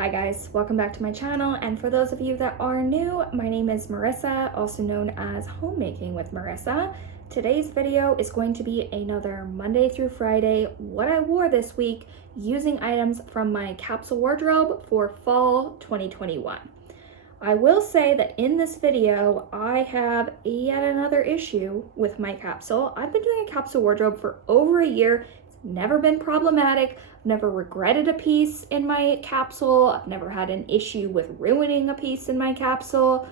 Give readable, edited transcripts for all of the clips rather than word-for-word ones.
Hi guys, welcome back to my channel, and for those of you that are new, my name is Marissa, also known as Homemaking with Marissa. Today's video is going to be another Monday through Friday what I wore this week using items from my capsule wardrobe for fall 2021. I will say that in this video, I have yet another issue with my capsule. I've been doing a capsule wardrobe for over a year. It's never been problematic. I've never regretted a piece in my capsule. I've never had an issue with ruining a piece in my capsule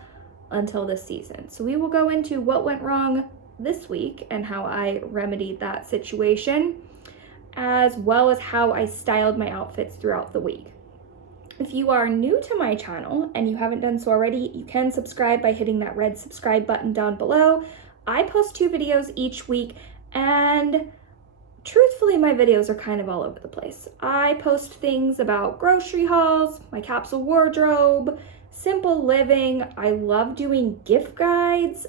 until this season. So we will go into what went wrong this week and how I remedied that situation, as well as how I styled my outfits throughout the week. If you are new to my channel and you haven't done so already, you can subscribe by hitting that red subscribe button down below. I post 2 videos each week, and truthfully, my videos are kind of all over the place. I post things about grocery hauls, my capsule wardrobe, simple living. I love doing gift guides.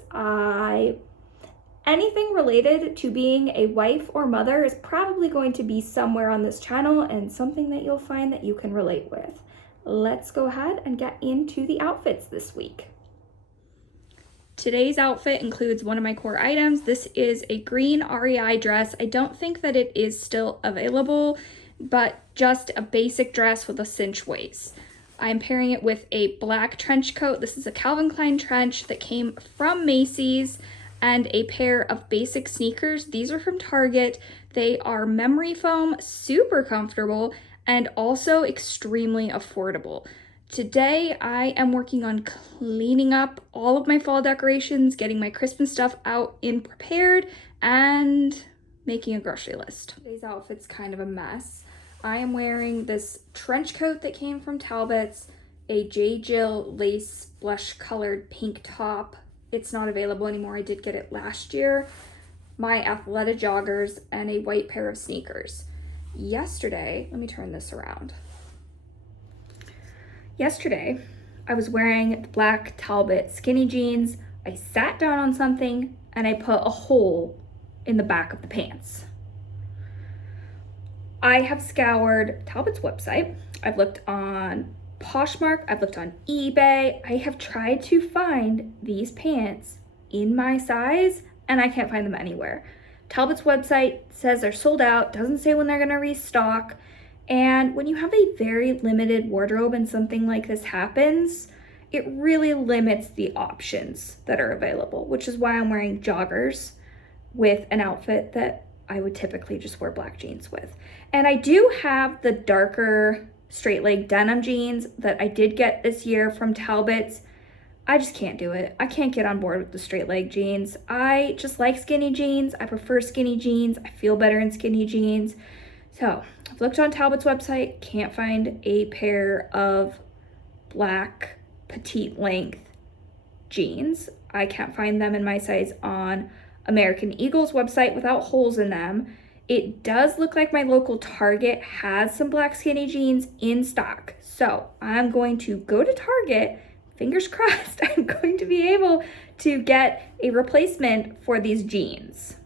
Anything related to being a wife or mother is probably going to be somewhere on this channel and something that you'll find that you can relate with. Let's go ahead and get into the outfits this week. Today's outfit includes one of my core items. This is a green REI dress. I don't think that it is still available, but just a basic dress with a cinch waist. I'm pairing it with a black trench coat. This is a Calvin Klein trench that came from Macy's, and a pair of basic sneakers. These are from Target. They are memory foam, super comfortable, and also extremely affordable. Today, I am working on cleaning up all of my fall decorations, getting my Christmas stuff out and prepared, and making a grocery list. Today's outfit's kind of a mess. I am wearing this trench coat that came from Talbot's, a J. Jill lace blush colored pink top. It's not available anymore. I did get it last year. My Athleta joggers and a white pair of sneakers. Yesterday, let me turn this around. Yesterday, I was wearing the black Talbot skinny jeans. I sat down on something and I put a hole in the back of the pants. I have scoured Talbot's website. I've looked on Poshmark, I've looked on eBay. I have tried to find these pants in my size and I can't find them anywhere. Talbot's website says they're sold out, doesn't say when they're gonna restock. And when you have a very limited wardrobe and something like this happens, it really limits the options that are available, which is why I'm wearing joggers with an outfit that I would typically just wear black jeans with. And I do have the darker straight leg denim jeans that I did get this year from Talbot's. I just can't do it. I can't get on board with the straight leg jeans. I just like skinny jeans. I prefer skinny jeans. I feel better in skinny jeans. So I've looked on Talbot's website, can't find a pair of black petite length jeans. I can't find them in my size on American Eagle's website without holes in them. It does look like my local Target has some black skinny jeans in stock. So I'm going to go to Target, fingers crossed, I'm going to be able to get a replacement for these jeans.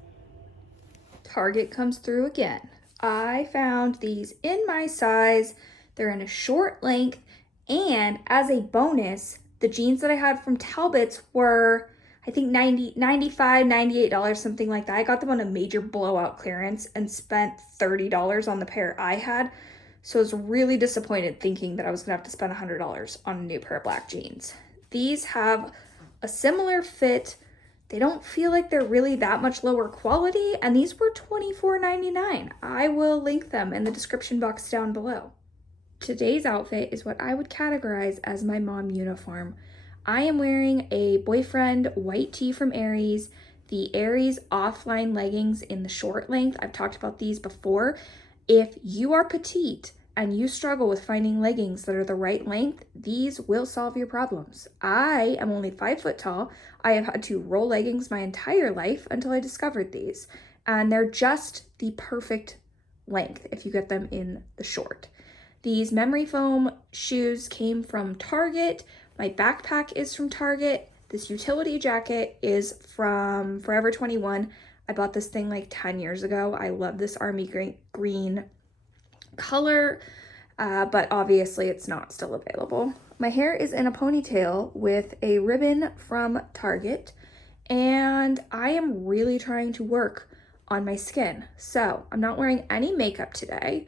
Target comes through again. I found these in my size. They're in a short length, and as a bonus, the jeans that I had from Talbot's were, I think $95, $98, something like that. I got them on a major blowout clearance and spent $30 on the pair I had. So I was really disappointed thinking that I was gonna have to spend $100 on a new pair of black jeans. These have a similar fit. They don't feel like they're really that much lower quality, and these were $24.99. I will link them in the description box down below. Today's outfit is what I would categorize as my mom uniform. I am wearing a boyfriend white tee from Aries, the Aries offline leggings in the short length. I've talked about these before. If you are petite and you struggle with finding leggings that are the right length, these will solve your problems. I am only 5 foot tall. I have had to roll leggings my entire life until I discovered these, and they're just the perfect length if you get them in the short. These memory foam shoes came from Target. My backpack is from Target. This utility jacket is from Forever 21. I bought this thing like 10 years ago. I love this army green color. but obviously it's not still available. My hair is in a ponytail with a ribbon from Target, and I am really trying to work on my skin. So I'm not wearing any makeup today.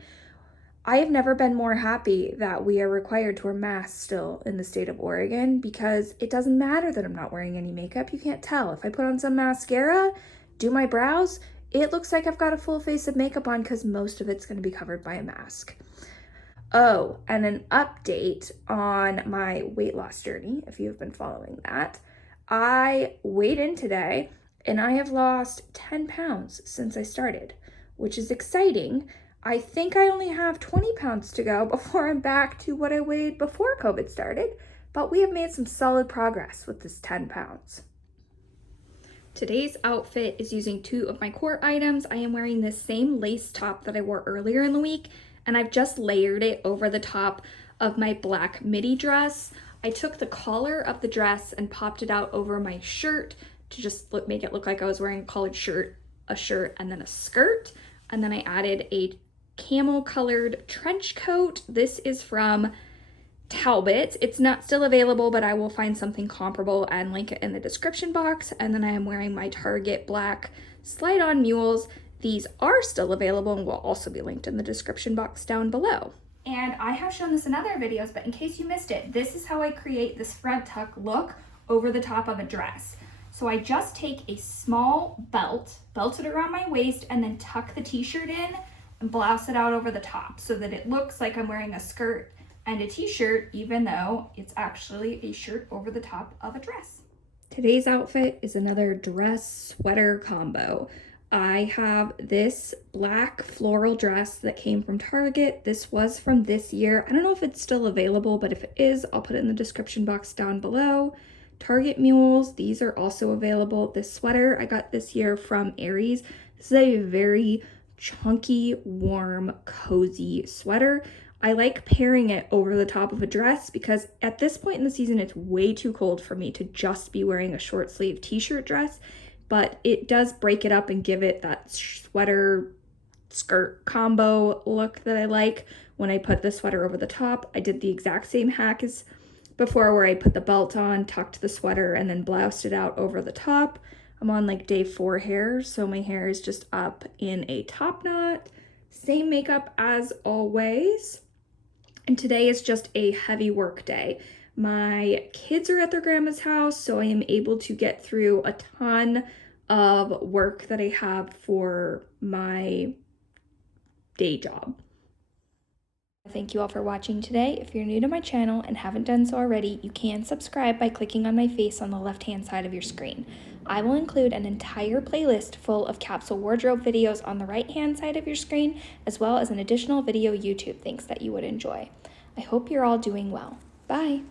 I have never been more happy that we are required to wear masks still in the state of Oregon, because it doesn't matter that I'm not wearing any makeup. You can't tell. If I put on some mascara, do my brows, it looks like I've got a full face of makeup on because most of it's going to be covered by a mask. Oh, and an update on my weight loss journey, if you've been following that. I weighed in today and I have lost 10 pounds since I started, which is exciting. I think I only have 20 pounds to go before I'm back to what I weighed before COVID started, but we have made some solid progress with this 10 pounds. Today's outfit is using 2 of my core items. I am wearing this same lace top that I wore earlier in the week, and I've just layered it over the top of my black midi dress. I took the collar of the dress and popped it out over my shirt to just make it look like I was wearing a collared shirt, and then a skirt. And then I added a camel colored trench coat. This is from Talbot. It's not still available, but I will find something comparable and link it in the description box. And then I am wearing my Target black slide-on mules. These are still available and will also be linked in the description box down below. And I have shown this in other videos, but in case you missed it, this is how I create this front tuck look over the top of a dress. So I just take a small belt it around my waist, and then tuck the t-shirt in and blouse it out over the top so that it looks like I'm wearing a skirt and a t-shirt, even though it's actually a shirt over the top of a dress. Today's outfit is another dress sweater combo. I have this black floral dress that came from Target. This was from this year. I don't know if it's still available, but if it is, I'll put it in the description box down below. Target mules, these are also available. This sweater I got this year from Aries. This is a very chunky, warm, cozy sweater. I like pairing it over the top of a dress because at this point in the season, it's way too cold for me to just be wearing a short sleeve t-shirt dress, but it does break it up and give it that sweater skirt combo look that I like. When I put the sweater over the top, I did the exact same hack as before, where I put the belt on, tucked the sweater, and then bloused it out over the top. I'm on like day 4 hair, so my hair is just up in a top knot. Same makeup as always. And today is just a heavy work day. My kids are at their grandma's house, so I am able to get through a ton of work that I have for my day job. Thank you all for watching today. If you're new to my channel and haven't done so already, you can subscribe by clicking on my face on the left-hand side of your screen. I will include an entire playlist full of capsule wardrobe videos on the right-hand side of your screen, as well as an additional video YouTube thinks that you would enjoy. I hope you're all doing well. Bye!